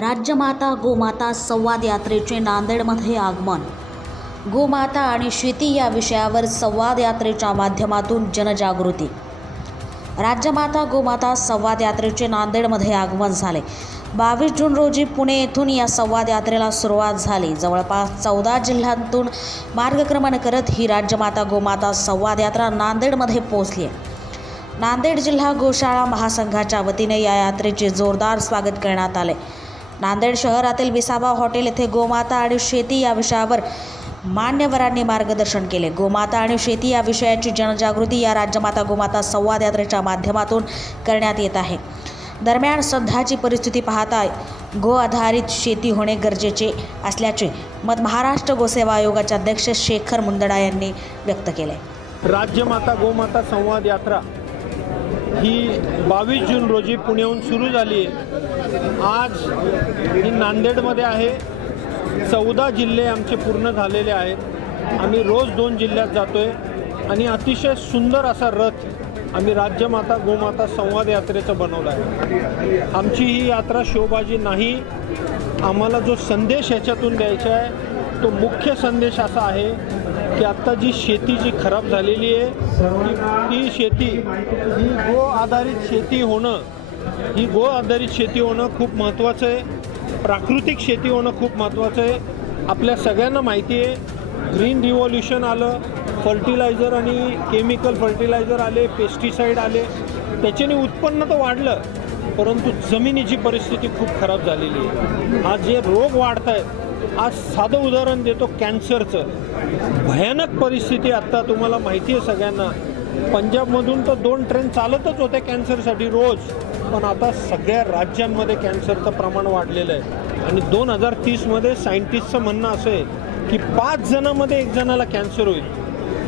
राज्यमाता गोमाता संवाद यात्रेचे नांदेडमध्ये आगमन. गोमाता आणि शेती या विषयावर संवाद यात्रेच्या माध्यमातून जनजागृती. राज्यमाता गोमाता संवाद यात्रेचे नांदेडमध्ये आगमन झाले. 22 जून रोजी पुणे येथून या संवाद यात्रेला सुरुवात झाली. जवळपास 14 जिल्ह्यांतून मार्गक्रमण करत ही राज्यमाता गोमाता संवाद यात्रा नांदेडमध्ये पोहोचली आहे. नांदेड जिल्हा गोशाळा महासंघाच्या वतीने या यात्रेचे जोरदार स्वागत करण्यात आले. नांदेड शहरातील विसावा हॉटेल येथे गोमाता आणि शेती या विषयावर मान्यवरांनी मार्गदर्शन केले. गोमाता आणि शेती या विषयाची जनजागृती या राज्यमाता गोमाता संवाद यात्रेच्या माध्यमातून करण्यात येत आहे. दरम्यान सध्याची परिस्थिती पाहता गो आधारित शेती होणे गरजेचे असल्याचे मत महाराष्ट्र गोसेवा आयोगाचे अध्यक्ष शेखर मुंदडा यांनी व्यक्त केले. राज्यमाता गोमाता संवाद यात्रा ही 22 जून रोजी पुण्याहून सुरू झाली आहे. आज ही नांदेडमध्ये आहे. 14 जिल्हे आमचे पूर्ण झालेले आहेत. आम्ही रोज 2 जिल्ह्यात जातोय आणि अतिशय सुंदर असा रथ आम्ही राज्यमाता गोमाता संवाद यात्रेचं बनवलं आहे. आमची ही यात्रा शोभाजी नाही. आम्हाला जो संदेश याच्यातून द्यायचा आहे तो मुख्य संदेश असा आहे की आत्ता जी शेती जी खराब झालेली आहे ती शेती ही गो आधारित शेती होणं खूप महत्त्वाचं आहे. प्राकृतिक शेती होणं खूप महत्त्वाचं आहे. आपल्या सगळ्यांना माहिती आहे ग्रीन रिव्होल्यूशन आलं, फर्टिलायझर आणि केमिकल फर्टिलायझर आले, पेस्टिसाईड आले, त्याच्याने उत्पन्न तर वाढलं परंतु जमिनीची परिस्थिती खूप खराब झालेली आहे. आज जे रोग वाढत आहेत, आज साधं उदाहरण देतो कॅन्सरचं. भयानक परिस्थिती आत्ता तुम्हाला माहिती आहे सगळ्यांना. पंजाबमधून तर 2 ट्रेन चालतच होत्या कॅन्सरसाठी रोज, पण आता सगळ्या राज्यांमध्ये कॅन्सरचं प्रमाण वाढलेलं आहे. आणि 2030मध्ये सायंटिस्टचं म्हणणं असं आहे की 5 जणांमध्ये 1 जणाला कॅन्सर होईल.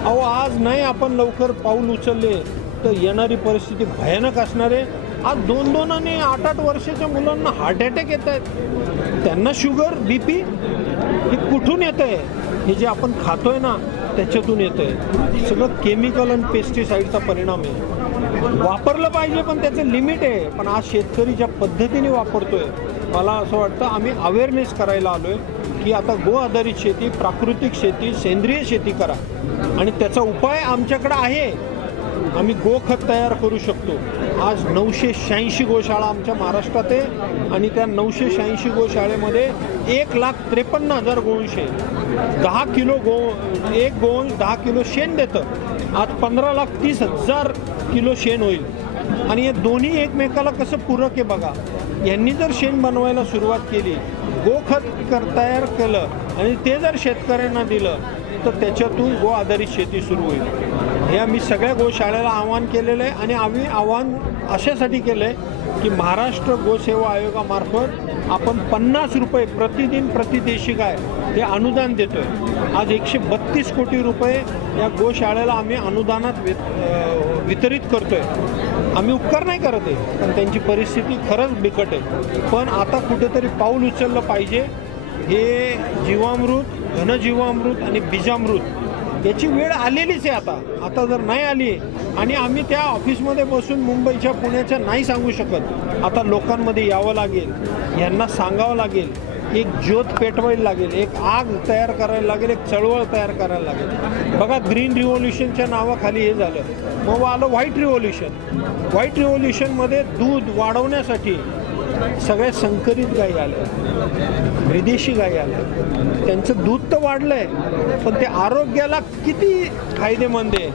अहो, आज नाही आपण लवकर पाऊल उचलले तर येणारी परिस्थिती भयानक असणार आहे. आज 2-2 आणि 8-8 वर्षाच्या मुलांना हार्ट अटॅक येत आहेत. त्यांना शुगर, BP हे कुठून येतं आहे? हे जे आपण खातोय ना त्याच्यातून येतं आहे. सगळं केमिकल आणि पेस्टिसाईडचा परिणाम आहे. वापरलं पाहिजे पण त्याचं लिमिट आहे. पण आज शेतकरी ज्या पद्धतीने वापरतोय, मला असं वाटतं आम्ही अवेअरनेस करायला आलो आहे की आता गो आधारित शेती, प्राकृतिक शेती, सेंद्रिय शेती करा. आणि त्याचा उपाय आमच्याकडे आहे. आम्ही गोखत तयार करू शकतो. आज 986 गोशाळा आमच्या महाराष्ट्रात आहे आणि त्या 986 गोशाळेमध्ये 1,53,000 गोवंश आहे. 10 किलो एक गोवंश 10 किलो शेण देतं. आज 15,30,000 किलो शेण होईल. आणि हे दोन्ही एकमेकाला कसं पूरक आहे बघा. यांनी जर शेण बनवायला सुरुवात केली, गोखत तयार केलं आणि ते जर शेतकऱ्यांना दिलं तर त्याच्यातून गो आधारित शेती सुरू होईल. हे आम्ही सगळ्या गोशाळेला आवाहन केलेलं आहे. आणि आम्ही आवाहन अशासाठी केलं आहे की महाराष्ट्र गोसेवा आयोगामार्फत आपण 50 रुपये प्रतिदिन प्रति देशी गाय हे अनुदान देतो आहे. आज 132 कोटी रुपये या गोशाळेला आम्ही अनुदानात वितरित करतो आहे. आम्ही उपकार नाही करत आहे, पण त्यांची परिस्थिती खरंच बिकट आहे. पण आता कुठेतरी पाऊल उचललं पाहिजे. हे जीवामृत, घनजीवामृत आणि बीजामृत याची वेळ आलेलीच आहे. आता जर नाही आली आणि आम्ही त्या ऑफिसमध्ये बसून मुंबईच्या पुण्याच्या नाही सांगू शकत. आता लोकांमध्ये यावं लागेल, यांना सांगावं लागेल, एक ज्योत पेटवायला लागेल, एक आग तयार करायला लागेल, एक चळवळ तयार करायला लागेल. बघा, ग्रीन रिव्होल्यूशनच्या नावाखाली हे झालं. मग आलं व्हाईट रिव्होल्यूशन. व्हाईट रिव्होल्यूशनमध्ये दूध वाढवण्यासाठी सगळ्या संकरित गायी आल्या, विदेशी गायी आल्या. त्यांचं दूध तर वाढलं आहे पण ते आरोग्याला किती फायदेमंद आहे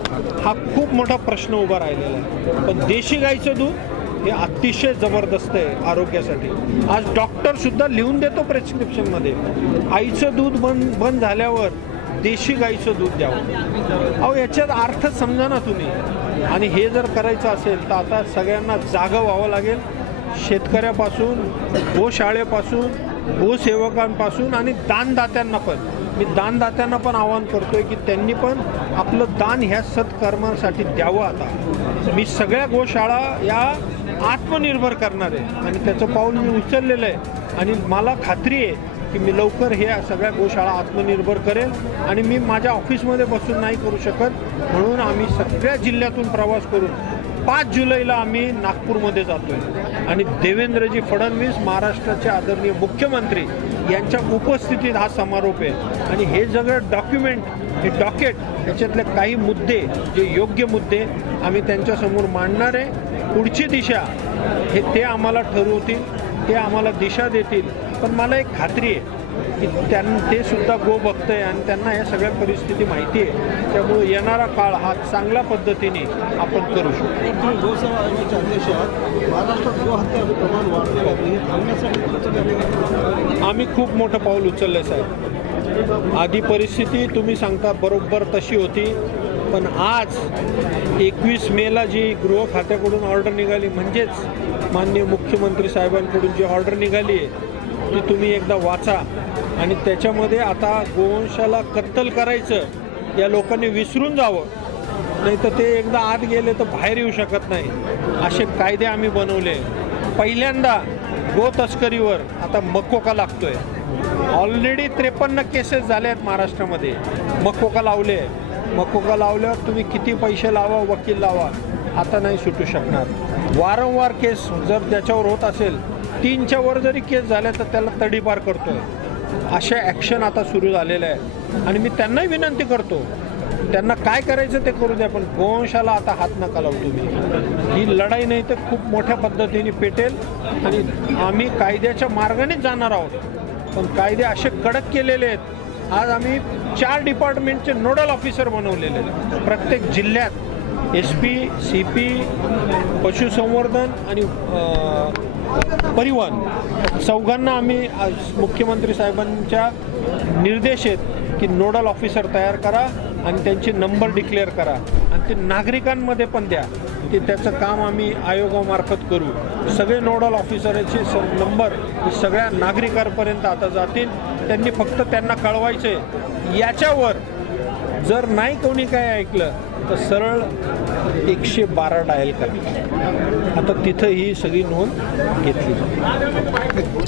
हा खूप मोठा प्रश्न उभा राहिलेला आहे. पण देशी गाईचं दूध हे अतिशय जबरदस्त आहे आरोग्यासाठी. आज डॉक्टरसुद्धा लिहून देतो प्रेस्क्रिप्शनमध्ये, आईचं दूध बंद झाल्यावर देशी गाईचं दूध द्यावं. अहो, याच्यात अर्थ समजा ना तुम्ही. आणि हे जर करायचं असेल तर आता सगळ्यांना जागं व्हावं लागेल. शेतकऱ्यापासून, गोशाळेपासून, गोसेवकांपासून आणि दानदात्यांना पण. मी दानदात्यांना पण आवाहन करतोय की त्यांनी पण आपलं दान ह्या सत्कर्मासाठी द्यावं. आता मी सगळ्या गोशाळा या आत्मनिर्भर करणार आहे आणि त्याचं पाऊल मी उचललेलं आहे. आणि मला खात्री आहे की मी लवकर हे सगळ्या गोशाळा आत्मनिर्भर करेल. आणि मी माझ्या ऑफिसमध्ये बसून नाही करू शकत, म्हणून आम्ही सगळ्या जिल्ह्यातून प्रवास करून 5 जुलैला आम्ही नागपूरमध्ये जातो आहे. आणि देवेंद्रजी फडणवीस महाराष्ट्राचे आदरणीय मुख्यमंत्री यांच्या उपस्थितीत हा समारोप आहे. आणि हे सगळं डॉक्युमेंट, हे डॉकेट, याच्यातले काही मुद्दे, जे योग्य मुद्दे आम्ही त्यांच्यासमोर मांडणार आहे. पुढची दिशा हे ते आम्हाला ठरवतील, ते आम्हाला दिशा देतील. पण मला एक खात्री आहे की ते सुद्धा गो भक्त आहे आणि त्यांना या सगळ्या परिस्थिती माहिती आहे. त्यामुळे येणारा काळ हा चांगल्या पद्धतीने आपण करू शकतो. तुम्ही गोसेवा आयोगाचे अध्यक्ष आहात. महाराष्ट्रात गोहत्या प्रमाण वाढलेलं आहे. हे थांबण्यासाठी तुमचं काय नियोजन? आम्ही खूप मोठं पाऊल उचललं साहेब. आधी परिस्थिती तुम्ही सांगता बरोबर तशी होती, पण आज 21 मेला जी गृह खात्याकडून ऑर्डर निघाली, म्हणजेच माननीय मुख्यमंत्री साहेबांकडून जी ऑर्डर निघाली आहे ती तुम्ही एकदा वाचा. आणि त्याच्यामध्ये आता गोवंशाला कत्तल करायचं या लोकांनी विसरून जावं, नाही तर ते एकदा आत गेले तर बाहेर येऊ शकत नाही, असे कायदे आम्ही बनवले. पहिल्यांदा गो तस्करीवर आता मकोका लागतोय. ऑलरेडी 53 केसेस झाले आहेत महाराष्ट्रामध्ये. मकोका लावले. मकोका लावल्यावर तुम्ही किती पैसे लावा, वकील लावा, आता नाही सुटू शकणार. वारंवार केस जर त्याच्यावर होत असेल, 3च्या वर जरी केस झाल्या तर त्याला तडीपार करतोय. अशा ॲक्शन आता सुरू झालेल्या आहेत. आणि मी त्यांनाही विनंती करतो, त्यांना काय करायचं ते करू द्या, पण गोवंशाला आता हात नका लावू तुम्ही. ही लढाई नाही तर खूप मोठ्या पद्धतीने पेटेल आणि आम्ही कायद्याच्या मार्गानेच जाणार आहोत. पण कायदे असे कडक केलेले आहेत. आज आम्ही 4 डिपार्टमेंटचे नोडल ऑफिसर बनवलेले आहेत. प्रत्येक जिल्ह्यात SP, CP, पशुसंवर्धन आणि परिवहन, चौघांना आम्ही आज मुख्यमंत्री साहेबांच्या निर्देश आहेत की नोडल ऑफिसर तयार करा आणि त्यांचे नंबर डिक्लेअर करा आणि ते नागरिकांमध्ये पण द्या. ते त्याचं काम आम्ही आयोगामार्फत करू. सगळे नोडल ऑफिसरचे नंबर सगळ्या नागरिकांपर्यंत आता जातील. त्यांनी फक्त त्यांना कळवायचे. याच्यावर जर नाही कोणी काय ऐकलं तर सरळ 112 डायल करा. आता तिथं ही सगळी नोंद घेतली जाते.